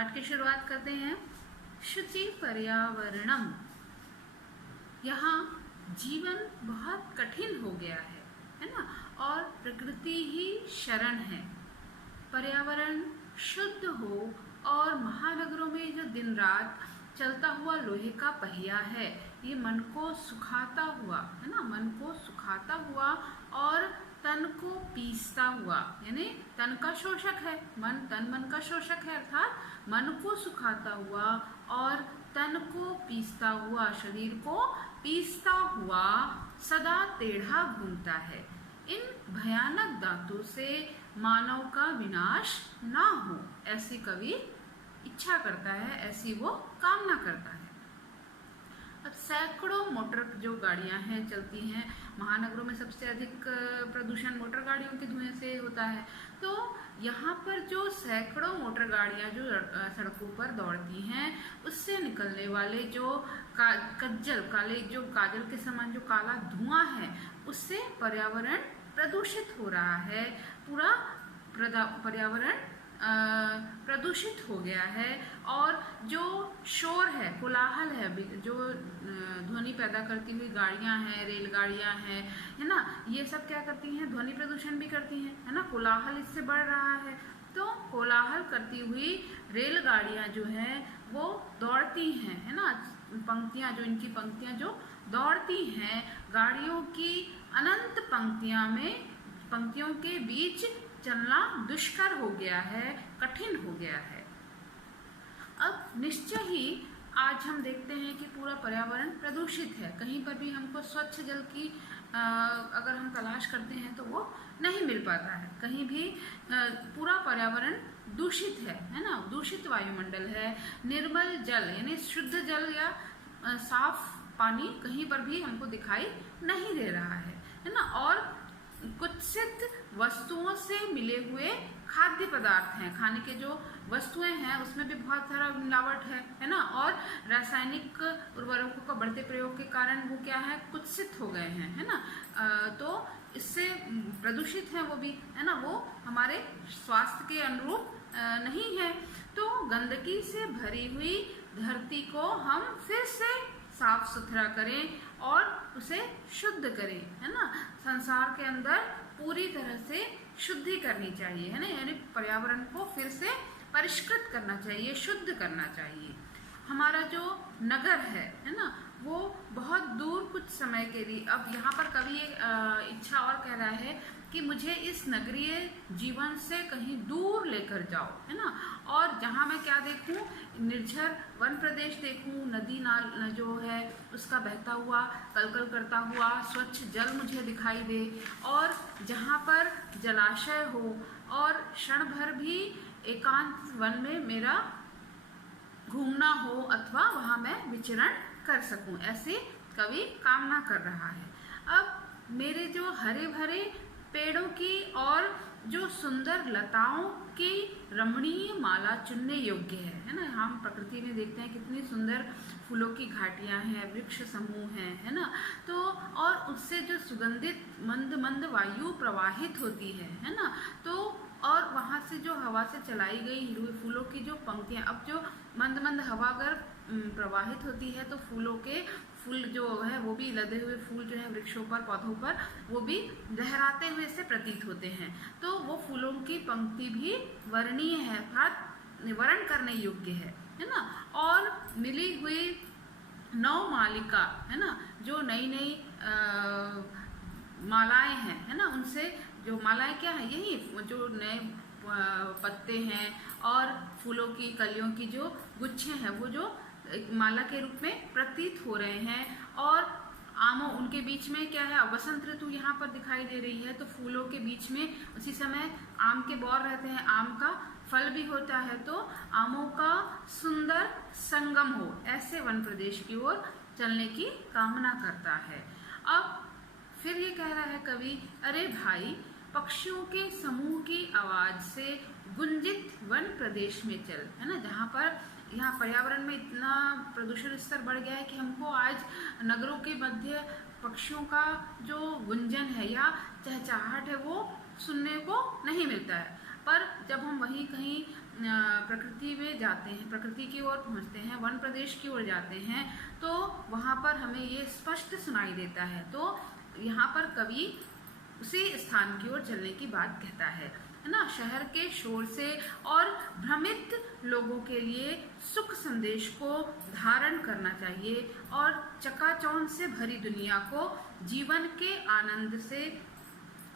पाठ की शुरुआत करते हैं। शुचि पर्यावरणम। यहाँ जीवन बहुत कठिन हो गया है ना, और प्रकृति ही शरण है। पर्यावरण शुद्ध हो और महानगरों में जो दिन रात चलता हुआ लोहे का पहिया है, ये मन को सुखाता हुआ है ना, मन को सुखाता हुआ और तन को पीसता हुआ, यानी तन का शोषक है, मन का शोषक है, अर्थात मन को सुखाता हुआ और तन को पीसता हुआ, शरीर को पीसता हुआ सदा टेढ़ा घूमता है। इन भयानक दांतों से मानव का विनाश ना हो, ऐसी कवि इच्छा करता है, ऐसी वो कामना करता है। अब सैकड़ों मोटर जो गाड़ियां हैं चलती हैं, महानगरों में सबसे अधिक प्रदूषण मोटर गाड़ियों के धुएं से होता है। तो यहाँ पर जो सैकड़ों मोटर गाड़ियां जो सड़कों पर दौड़ती हैं, उससे निकलने वाले जो काजल के समान जो काला धुआं है, उससे पर्यावरण प्रदूषित हो रहा है। पूरा पर्यावरण प्रदूषित हो गया है। और जो शोर है, कोलाहल है, जो ध्वनि पैदा करती हुई गाड़ियां हैं, रेलगाड़ियां हैं, है ना, ये सब क्या करती हैं? ध्वनि प्रदूषण भी करती हैं, है ना। कोलाहल इससे बढ़ रहा है। तो कोलाहल करती हुई रेलगाड़ियां जो हैं वो दौड़ती हैं, है ना। पंक्तियां जो इनकी पंक्तियां जो दौड़ती हैं, गाड़ियों की अनंत पंक्तियों के बीच चलना दुष्कर हो गया है, कठिन हो गया है। अब निश्चय ही आज हम देखते हैं कि पूरा पर्यावरण प्रदूषित है। कहीं पर भी हमको स्वच्छ जल की अगर हम तलाश करते हैं तो वो नहीं मिल पाता है। कहीं भी पूरा पर्यावरण दूषित है ना। दूषित वायुमंडल है, निर्मल जल यानी शुद्ध जल या साफ पानी कहीं पर भी हमको दिखाई नहीं दे रहा है ना। और कुत्सित वस्तुओं से मिले हुए खाद्य पदार्थ हैं, खाने के जो वस्तुएं हैं उसमें भी बहुत सारा मिलावट है ना। और रासायनिक उर्वरकों का बढ़ते प्रयोग के कारण वो क्या है, कुत्सित हो गए हैं, है ना। तो इससे प्रदूषित है वो भी, है ना। वो हमारे स्वास्थ्य के अनुरूप नहीं है। तो गंदगी से भरी हुई धरती को हम फिर से साफ सुथरा करें और उसे शुद्ध करें, है ना। संसार के अंदर पूरी तरह से शुद्धि करनी चाहिए, है ना। यानी पर्यावरण को फिर से परिष्कृत करना चाहिए, शुद्ध करना चाहिए। हमारा जो नगर है ना, वो बहुत दूर कुछ समय के लिए, अब यहाँ पर कवि इच्छा और कह रहा है कि मुझे इस नगरीय जीवन से कहीं दूर लेकर जाओ, है ना। और जहाँ मैं क्या देखूं, निर्झर वन प्रदेश देखूं, नदी नाल जो है उसका बहता हुआ, कलकल करता हुआ स्वच्छ जल मुझे दिखाई दे, और जहाँ पर जलाशय हो और क्षण भर भी एकांत वन में मेरा घूमना हो अथवा वहाँ मैं विचरण कर सकूं, ऐसे कवि कामना कर रहा है। अब मेरे जो हरे भरे पेड़ों की और जो सुंदर लताओं की रमणीय माला चुनने योग्य है ना। हम प्रकृति में देखते हैं कितनी सुंदर फूलों की घाटियां हैं, वृक्ष समूह हैं, है ना। तो और उससे जो सुगंधित मंद मंद वायु प्रवाहित होती है ना। तो और वहाँ से जो हवा से चलाई गई फूलों की जो पंक्तियां, अब जो मंद मंद हवा अगर प्रवाहित होती है तो फूल जो है वो भी लदे हुए फूल जो है वृक्षों पर, पौधों पर, वो भी लहराते हुए से प्रतीत होते हैं। तो वो फूलों की पंक्ति भी वर्णीय है, अर्थात निवारण करने योग्य है ना। और मिली हुई नवमालिका, है ना, जो नई नई मालाएं हैं, है ना, उनसे जो मालाएं क्या है, यही जो नए पत्ते हैं और फूलों की कलियों की जो गुच्छे हैं, वो जो माला के रूप में प्रतीत हो रहे हैं। और आमों, उनके बीच में क्या है, वसंत ऋतु यहाँ पर दिखाई दे रही है, तो फूलों के बीच में उसी समय आम के बौर रहते हैं, आम का फल भी होता है, तो आमों का सुंदर संगम हो, ऐसे वन प्रदेश की ओर चलने की कामना करता है। अब फिर ये कह रहा है कवि, अरे भाई, पक्षियों के समूह की आवाज से गुंजित वन प्रदेश में चल, है ना। जहाँ पर यहाँ पर्यावरण में इतना प्रदूषण स्तर बढ़ गया है कि हमको आज नगरों के मध्य पक्षियों का जो गुंजन है या चहचहाहट है वो सुनने को नहीं मिलता है। पर जब हम वहीं कहीं प्रकृति में जाते हैं, प्रकृति की ओर पहुंचते हैं, वन प्रदेश की ओर जाते हैं, तो वहाँ पर हमें ये स्पष्ट सुनाई देता है। तो यहाँ पर कवि उसी स्थान की ओर चलने की बात कहता है ना। शहर के शोर से और भ्रमित लोगों के लिए सुख संदेश को धारण करना चाहिए और चकाचौंध से भरी दुनिया को जीवन के आनंद से,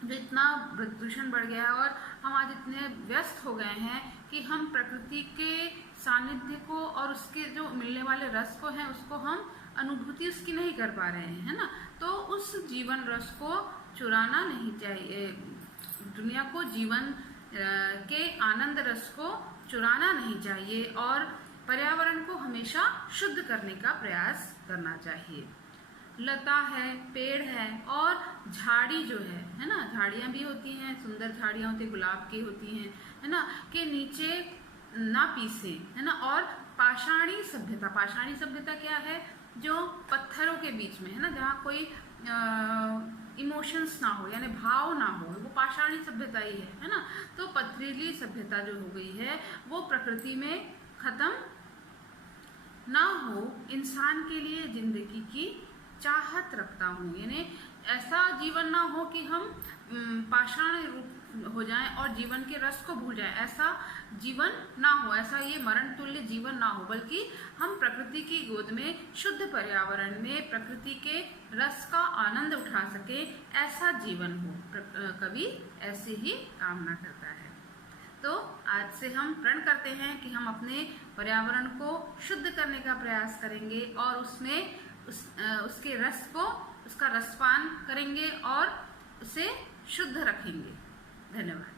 जो इतना प्रदूषण बढ़ गया है और हम आज इतने व्यस्त हो गए हैं कि हम प्रकृति के सानिध्य को और उसके जो मिलने वाले रस को है उसको हम अनुभूति उसकी नहीं कर पा रहे हैं, है ना। तो उस जीवन रस को चुराना नहीं चाहिए, दुनिया को जीवन के आनंद रस को चुराना नहीं चाहिए और पर्यावरण को हमेशा शुद्ध करने का प्रयास करना चाहिए। लता है, पेड़ है और झाड़ी जो है ना, झाड़ियाँ भी होती हैं, सुंदर झाड़ियाँ होती, गुलाब की होती हैं, है ना, के नीचे ना पीसे, है ना। और पाषाणी सभ्यता, पाषाणी सभ्यता क्या है, जो पत्थरों के बीच में है ना, जहाँ कोई इमोशंस ना हो, यानी भाव ना हो, वो पाषाणी सभ्यता ही है ना। तो पथरीली सभ्यता जो हो गई है वो प्रकृति में खत्म ना हो, इंसान के लिए जिंदगी की चाहत रखता हूँ। यानी ऐसा जीवन ना हो कि हम पाषाण रूप हो जाएं और जीवन के रस को भूल जाएं, ऐसा जीवन ना हो, ऐसा ये मरण तुल्य जीवन ना हो, बल्कि हम प्रकृति की गोद में शुद्ध पर्यावरण में प्रकृति के रस का आनंद उठा सके, ऐसा जीवन हो। कवि ऐसे ही कामना करता है। तो आज से हम प्रण करते हैं कि हम अपने पर्यावरण को शुद्ध करने का प्रयास करेंगे और उसमें उसके रस को, उसका रसपान करेंगे और उसे शुद्ध रखेंगे। धन्यवाद।